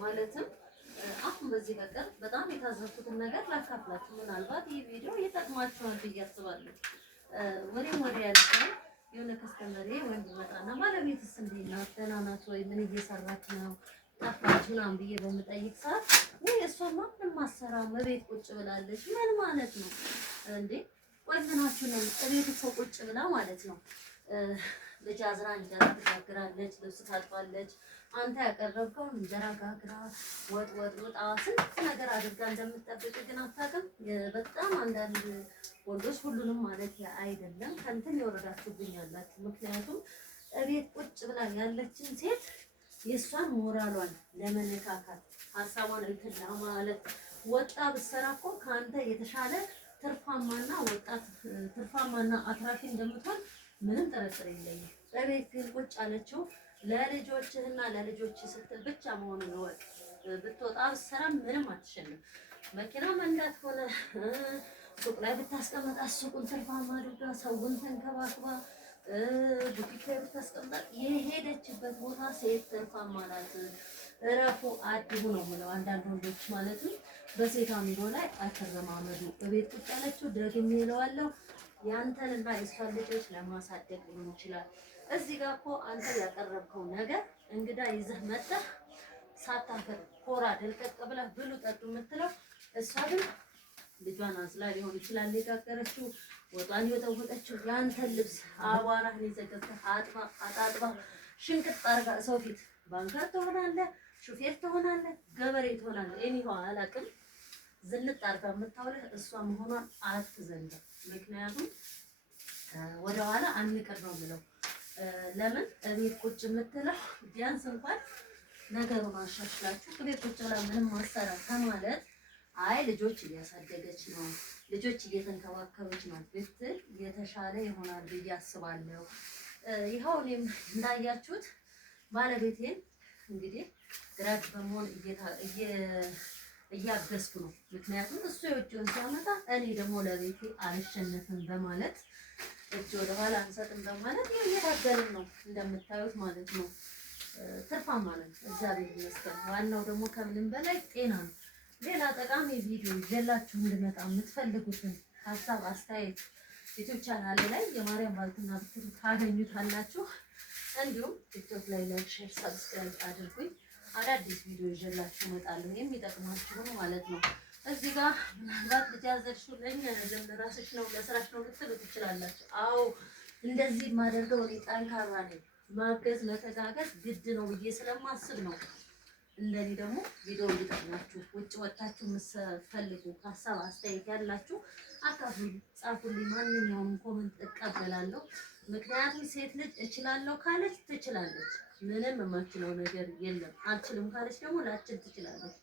ማለትም አሁን በዚህ በቅርብ በጣም የታዘብኩትን ነገር ላካፍላችሁ። ምናልባት ይህ ቪዲዮ ይጠቅማችኋል ብዬ አስባለሁ። ወዲያም ወዲያ ያልኩ የሆነ ከስተመሬ ወንድ መጣና ባለቤትስ እንዴት ናት? ደህና ናት ወይ? ምን እየሰራች ነው? ጠፋች ምናምን ብዬ በምጠይቅ ሰዓት ወይ እሷማ ምንም አትሰራም እቤት ቁጭ ብላለች። ምን ማለት ነው እንዴ? ቆይ ምናችሁ ነው? እቤት እኮ ቁጭ ብላ ማለት ነው ልጅ አዝራ እንጀራ ትጋግራለች፣ ልብስ ታጥባለች። አንተ ያቀረብከውን እንጀራ ጋግራ ወጥ ወጣ ስንት ነገር አድርጋ እንደምትጠብቅ ግን አታውቅም። በጣም አንዳንድ ወንዶች ሁሉንም ማለት አይደለም ከእንትን የወረዳችሁብኝ ያላችሁ። ምክንያቱም እቤት ቁጭ ብላ ያለችን ሴት የእሷን ሞራሏን ለመነካካት ሀሳቧን እንትን ለማለት ወጣ ብትሰራ እኮ ከአንተ የተሻለ ትርፋማና አትራፊ እንደምትሆን ምንም ጥርጥር የለኝም። በቤት ግን ቁጭ አለችው ለልጆችህና ለልጆች ስትል ብቻ መሆኑን እወቅ። ብትወጣ ብትሰራ ምንም አትሸንም። መኪና መንዳት ሆነ ሱቅ ላይ ብታስቀምጣት ሱቁን ትርፋማ አድርጋ ሰውን ተንከባክባ ቡቲክ ላይ ብታስቀምጣት የሄደችበት ቦታ ሴት ትርፋማ ናት። እረፉ አድቡ ነው የምለው። አንዳንድ ወንዶች ማለት ነው በሴት አሚሮ ላይ አትረማመዱ። በቤት ቁጭ ያለችው ደግሜ እለዋለሁ ያንተንና የሷን ልጆች ለማሳደግ ሊሆን ይችላል። እዚህ ጋር እኮ አንተ ያቀረብከው ነገር እንግዳ ይዘህ መጥተህ ሳታፈር ኮራ ደልቀቅ ብለህ ብሉ ጠጡ የምትለው እሷ ግን ልጇን አዝላ ሊሆን ይችላል የጋገረችው ወጧን የወጠወጠችው ያንተን ልብስ አቧራህን ይዘገብተህ አጣጥባ ሽንቅጥ አርጋ ሰው ፊት ባንከር ትሆናለህ፣ ሹፌር ትሆናለህ፣ ገበሬ ትሆናለህ። እኔው አላቅም ዝንጥ አርጋ የምታውልህ እሷ መሆኗን አትዘንጋ። ምክንያቱም ወደኋላ አንቀር ነው የምለው። ለምን እቤት ቁጭ የምትለው ቢያንስ እንኳን ነገሩን አሻሽላችሁ እቤት ቁጭ ብላ ምንም ማሰራ ከማለት አይ ልጆች እያሳደገች ነው፣ ልጆች እየተንከባከበች ነው ብትል የተሻለ ይሆናል ብዬ አስባለሁ። ይኸው እኔም እንዳያችሁት ባለቤቴን እንግዲህ ግራጅ በመሆን እያገዝኩ ነው። ምክንያቱም እሱ የውጭውን ሲያመጣ እኔ ደግሞ ለቤቴ አልሸነፍም በማለት እጅ ወደ ኋላ አንሰጥም በማለት እየታገልን ነው እንደምታዩት ማለት ነው። ትርፋማ ነን እግዚአብሔር ይመስገን። ዋናው ደግሞ ከምንም በላይ ጤና ነው። ሌላ ጠቃሚ ቪዲዮ ይዤላችሁ እንድመጣ የምትፈልጉትን ሀሳብ አስተያየት ዩቲዩብ ቻናል ላይ የማርያም ባልትና ብትሉ ታገኙታላችሁ። እንዲሁም ቲክቶክ ላይ ላይክ፣ ሼር፣ ሰብስክራይብ አድርጉኝ። አዳዲስ ቪዲዮ ይዤላችሁ እመጣለሁ የሚጠቅማችሁ ማለት ነው። እዚህ ጋር ምናልባት ልጅ ያዘልሽው ለኛ ነገር ለራስሽ ነው ለስራሽ ነው ልትሉ ትችላላችሁ። አዎ እንደዚህ ማደርገው እኔ ጠንካራ ነኝ። ማገዝ መተጋገዝ ግድ ነው ብዬ ስለማስብ ነው። እንደኔ ደግሞ ቪዲዮ እንዲጠቅማችሁ ውጭ ወጣችሁ የምትፈልጉ ሀሳብ አስተያየት ያላችሁ አካፍሉኝ፣ ጻፉልኝ። ማንኛውም ኮሜንት እቀበላለሁ። ምክንያቱም ሴት ልጅ እችላለሁ ካለች ትችላለች። ምንም የማትችለው ነገር የለም። አልችልም ካለች ደግሞ ላችል ትችላለች።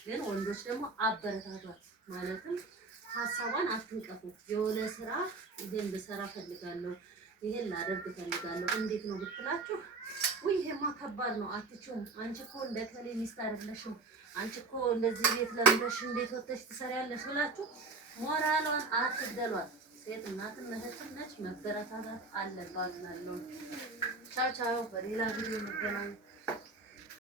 ግን ወንዶች ደግሞ አበረታቷት። ማለትም ሀሳቧን አትንቀፉ። የሆነ ስራ ይሄን ብሰራ ፈልጋለሁ፣ ይሄን ላደርግ ፈልጋለሁ እንዴት ነው ብትላችሁ ውይ ይሄማ ከባድ ነው አትችውም፣ አንቺ እኮ እንደ ከሌ ሚስት አይደለሽም፣ አንቺ እኮ እንደዚህ ቤት ለምደሽ እንዴት ወጥተሽ ትሰሪያለሽ ብላችሁ ሞራሏን አትግደሏት። ሴት እናትም እህትም ነች፣ መበረታታት አለባት ነው። ቻው ቻው። በሌላ ቪዲዮ እንገናኝ።